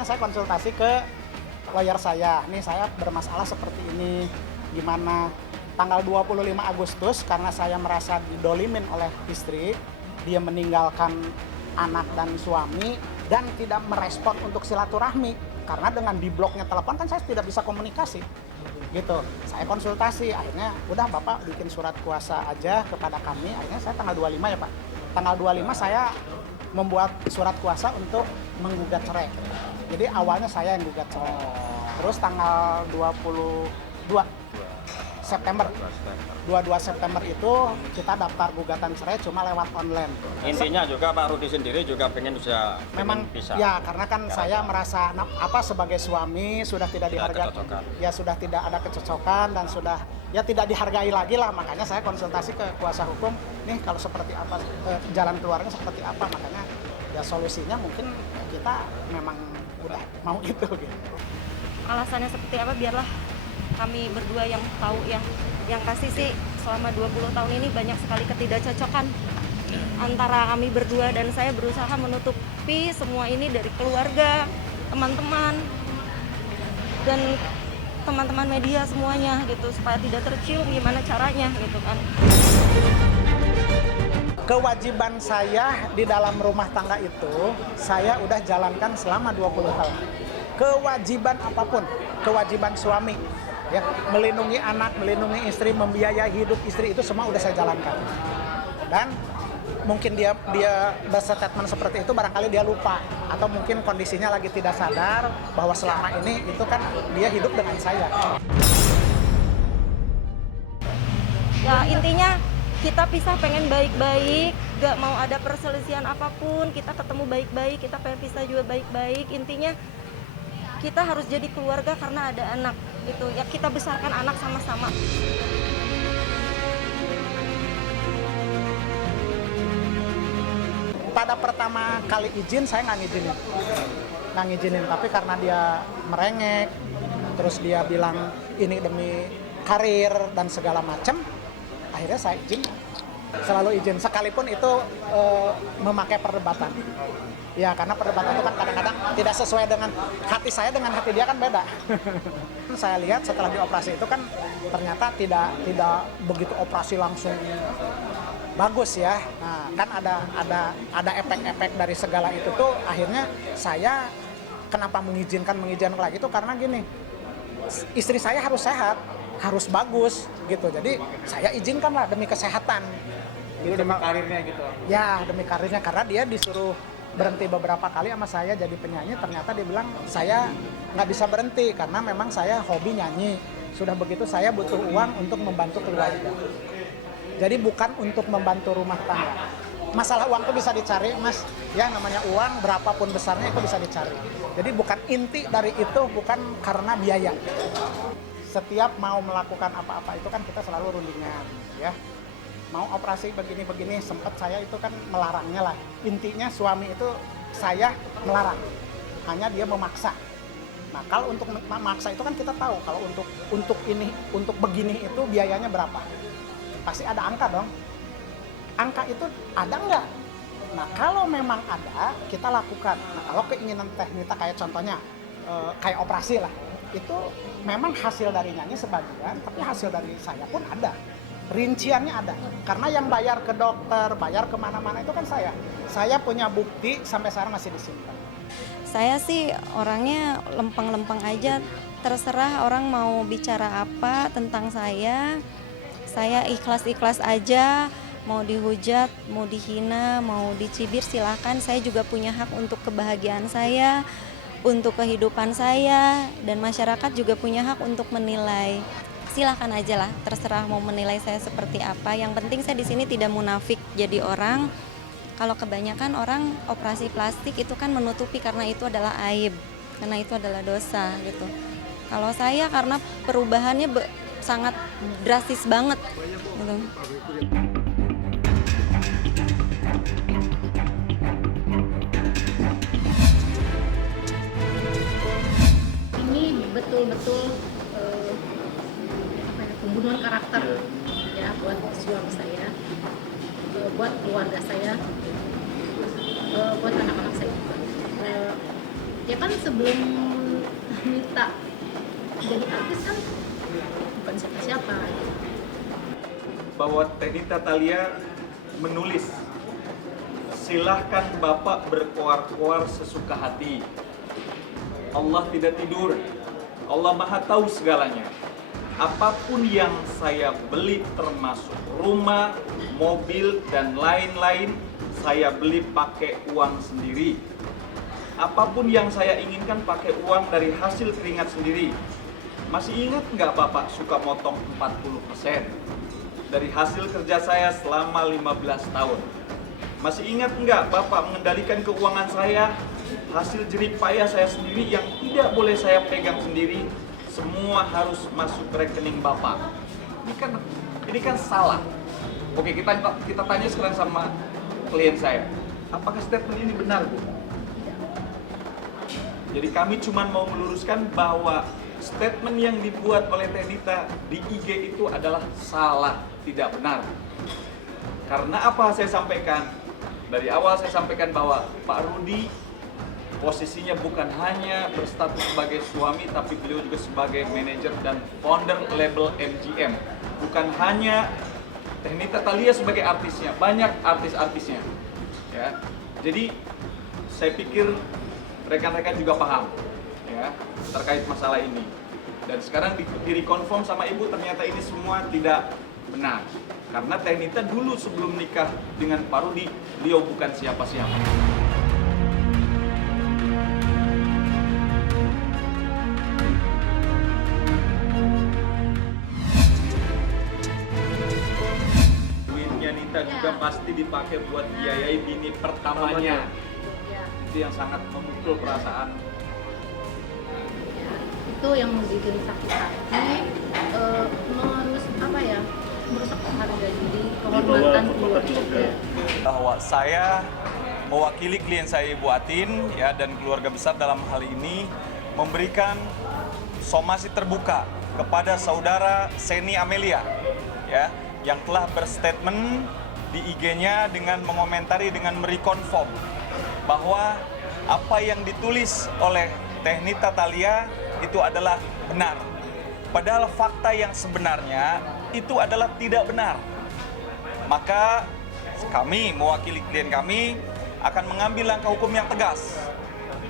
makanya saya konsultasi ke lawyer saya. Nih saya bermasalah seperti ini, gimana? Tanggal 25 Agustus karena saya merasa didolimin oleh istri, dia meninggalkan anak dan suami dan tidak merespon untuk silaturahmi. Karena dengan dibloknya telepon kan saya tidak bisa komunikasi. Gitu. Saya konsultasi, akhirnya udah Bapak bikin surat kuasa aja kepada kami. Akhirnya saya tanggal 25 ya Pak. Tanggal 25 saya membuat surat kuasa untuk menggugat cerai. Jadi awalnya saya yang gugat cerai. Terus tanggal 22 September 22 September itu kita daftar gugatan cerai cuma lewat online. Intinya juga Pak Rudi sendiri juga memang bisa. Ya, karena kan saya merasa sebagai suami sudah tidak dihargai. Ya sudah tidak ada kecocokan dan sudah ya tidak dihargai lagi lah, makanya saya konsultasi ke kuasa hukum. Nih kalau seperti apa jalan keluarnya seperti apa, makanya ya solusinya mungkin kita memang udah mau itu gitu. Alasannya seperti apa biarlah kami berdua yang tahu ya. Yang kasih sih selama 20 tahun ini banyak sekali ketidakcocokan antara kami berdua, dan saya berusaha menutupi semua ini dari keluarga, teman-teman, dan teman-teman media semuanya gitu, supaya tidak tercium gimana caranya gitu kan. Kewajiban saya di dalam rumah tangga itu saya udah jalankan selama 20 tahun. Kewajiban apapun, kewajiban suami, ya, melindungi anak, melindungi istri, membiayai hidup istri, itu semua udah saya jalankan. Dan mungkin dia berstatement seperti itu barangkali dia lupa, atau mungkin kondisinya lagi tidak sadar bahwa selama ini itu kan dia hidup dengan saya. Ya intinya kita pisah pengen baik-baik, gak mau ada perselisihan apapun, kita ketemu baik-baik, kita pengen pisah juga baik-baik. Intinya kita harus jadi keluarga karena ada anak gitu ya, kita besarkan anak sama-sama. Pada pertama kali izin saya nggak ngizinin, tapi karena dia merengek, terus dia bilang ini demi karir dan segala macam, akhirnya saya izin, selalu izin, sekalipun itu memakai perdebatan. Ya, karena perdebatan itu kan kadang-kadang tidak sesuai dengan hati saya dengan hati dia kan beda. Saya lihat setelah dioperasi itu kan ternyata tidak begitu operasi langsung bagus ya. Nah, kan ada efek-efek dari segala itu tuh, akhirnya saya kenapa mengizinkan lagi itu karena gini, istri saya harus sehat, harus bagus gitu. Jadi saya izinkan lah demi kesehatan. Itu demi karirnya gitu. Ya, demi karirnya, karena dia disuruh berhenti beberapa kali sama saya jadi penyanyi, ternyata dia bilang saya nggak bisa berhenti karena memang saya hobi nyanyi. Sudah begitu saya butuh uang untuk membantu keluarga. Jadi bukan untuk membantu rumah tangga. Masalah uang itu bisa dicari, Mas. Ya, namanya uang berapapun besarnya itu bisa dicari. Jadi bukan inti dari itu, bukan karena biaya. Setiap mau melakukan apa-apa itu kan kita selalu rundingan, ya. Mau operasi begini-begini, sempat saya itu kan melarangnya lah. Intinya suami itu saya melarang, hanya dia memaksa. Nah, kalau untuk memaksa itu kan kita tahu kalau untuk begini itu biayanya berapa. Pasti ada angka dong. Angka itu ada nggak? Nah, kalau memang ada, kita lakukan. Nah, kalau keinginan teknita kayak contohnya kayak operasi lah, itu memang hasil dari nyanyi sebagian, tapi hasil dari saya pun ada. Rinciannya ada, karena yang bayar ke dokter, bayar kemana-mana itu kan saya. Saya punya bukti sampai sekarang masih disimpan. Saya sih orangnya lempeng-lempeng aja, terserah orang mau bicara apa tentang saya ikhlas-ikhlas aja, mau dihujat, mau dihina, mau dicibir silahkan, saya juga punya hak untuk kebahagiaan saya, untuk kehidupan saya, dan masyarakat juga punya hak untuk menilai. Silahkan aja lah, terserah mau menilai saya seperti apa. Yang penting saya di sini tidak munafik jadi orang. Kalau kebanyakan orang operasi plastik itu kan menutupi karena itu adalah aib, karena itu adalah dosa gitu. Kalau saya karena perubahannya sangat drastis banget gitu. Ini betul-betul pembunuhan karakter ya buat suami saya, buat keluarga saya, buat anak-anak saya juga. Ya kan sebelum Nita jadi artis kan bukan siapa-siapa gitu. Bahwa Nita Thalia menulis, silahkan Bapak berkoar-koar sesuka hati. Allah tidak tidur, Allah Maha tahu segalanya. Apapun yang saya beli termasuk rumah, mobil, dan lain-lain, saya beli pakai uang sendiri. Apapun yang saya inginkan pakai uang dari hasil keringat sendiri. Masih ingat nggak Bapak suka motong 40% dari hasil kerja saya selama 15 tahun? Masih ingat nggak Bapak mengendalikan keuangan saya, hasil jerih payah saya sendiri yang tidak boleh saya pegang sendiri, semua harus masuk rekening Bapak. Ini kan salah. Oke, kita tanya sekarang sama klien saya, apakah statement ini benar, Bu? Jadi kami cuma mau meluruskan bahwa statement yang dibuat oleh Teh Nita di IG itu adalah salah, tidak benar. Karena apa saya sampaikan? Dari awal saya sampaikan bahwa Pak Rudi posisinya bukan hanya berstatus sebagai suami, tapi beliau juga sebagai manajer dan founder label MGM. Bukan hanya Teh Nita Thalia sebagai artisnya, banyak artis-artisnya. Ya, jadi saya pikir rekan-rekan juga paham ya terkait masalah ini. Dan sekarang direkonfirm sama ibu, ternyata ini semua tidak benar. Karena Teh Nita dulu sebelum nikah dengan Pak Rudi, beliau bukan siapa-siapa. Duitnya Nita juga pasti dipakai buat biayai bini pertamanya. Ya, Itu yang sangat memukul perasaan. ya, itu yang bikin sakit hati, merusak harga diri, kehormatan keluarga. Bahwa saya mewakili klien saya Ibu Atin ya dan keluarga besar dalam hal ini memberikan somasi terbuka kepada saudara Seni Amelia ya yang telah berstatement di IG-nya dengan mengomentari dengan merekonfirm bahwa apa yang ditulis oleh Teh Nita Thalia itu adalah benar. Padahal fakta yang sebenarnya itu adalah tidak benar. Maka kami mewakili klien kami akan mengambil langkah hukum yang tegas.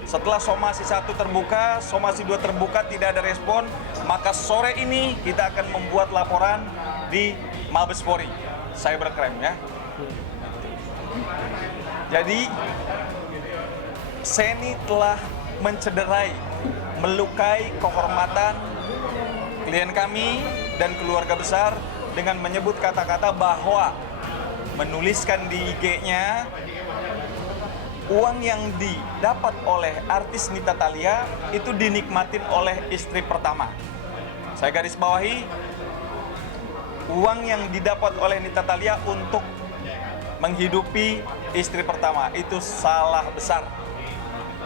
Setelah somasi 1 terbuka, somasi 2 terbuka tidak ada respon, maka sore ini kita akan membuat laporan di Mabes Polri, cybercrime ya. Jadi Seni telah mencederai, melukai kehormatan klien kami dan keluarga besar dengan menyebut kata-kata bahwa menuliskan di IG-nya uang yang didapat oleh artis Nita Thalia itu dinikmatin oleh istri pertama. Saya garis bawahi, uang yang didapat oleh Nita Thalia untuk menghidupi istri pertama itu salah besar.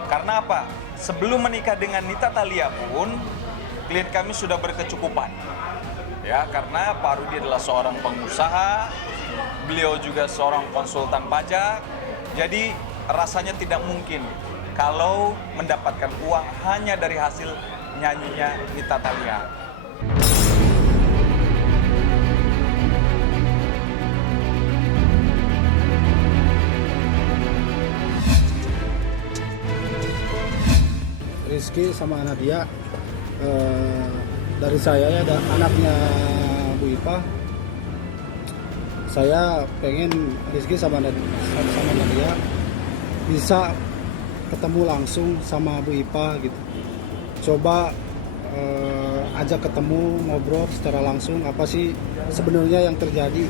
Karena apa? Sebelum menikah dengan Nita Thalia pun klien kami sudah berkecukupan. Ya, karena Pak Rudi adalah seorang pengusaha, beliau juga seorang konsultan pajak. Jadi rasanya tidak mungkin kalau mendapatkan uang hanya dari hasil nyanyinya Nita Thalia. Rizky sama Nadia, dari saya ya, anaknya Bu Ipa. Saya pengen Rizky sama Nadia bisa ketemu langsung sama Bu Ipa gitu. Coba ajak ketemu, ngobrol secara langsung apa sih sebenarnya yang terjadi.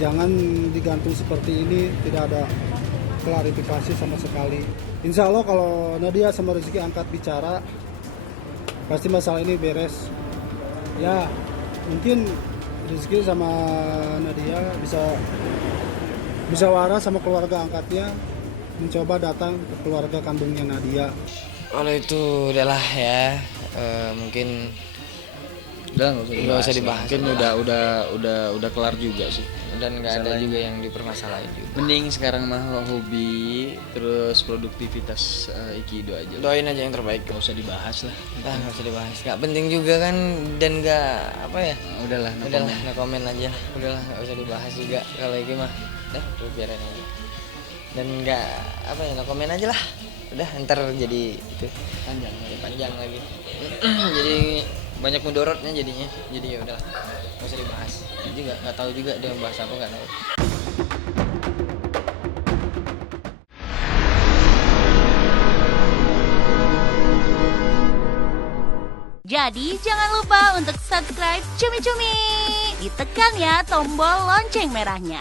Jangan digantung seperti ini, tidak ada klarifikasi sama sekali. Insya Allah kalau Nadia sama Rizky angkat bicara, pasti masalah ini beres. Ya, mungkin Rizky sama Nadia bisa waras sama keluarga angkatnya, mencoba datang ke keluarga kandungnya Nadia. Kalau itu udahlah ya, mungkin Udah nggak usah dibahas. Mungkin udah kelar juga sih. Dan nggak ada juga yang dipermasalahin juga. Mending sekarang mah hobi terus produktivitas Ikido aja. Doain aja yang terbaik. Nggak usah dibahas lah. Nggak usah dibahas. Nggak penting juga kan dan nggak apa ya. Udahlah, no comment aja. Udahlah nggak usah dibahas juga kalau ini mah. Udah biarin aja. Dan nggak apa ya no comment aja lah. Udah ntar jadi itu panjang lagi. Jadi banyak mudorotnya jadinya. Jadi ya udahlah nggak usah dibahas. Jadi nggak tahu juga dia bahas apa nggak tahu. Jadi jangan lupa untuk subscribe Cumi Cumi. Ditekan ya tombol lonceng merahnya.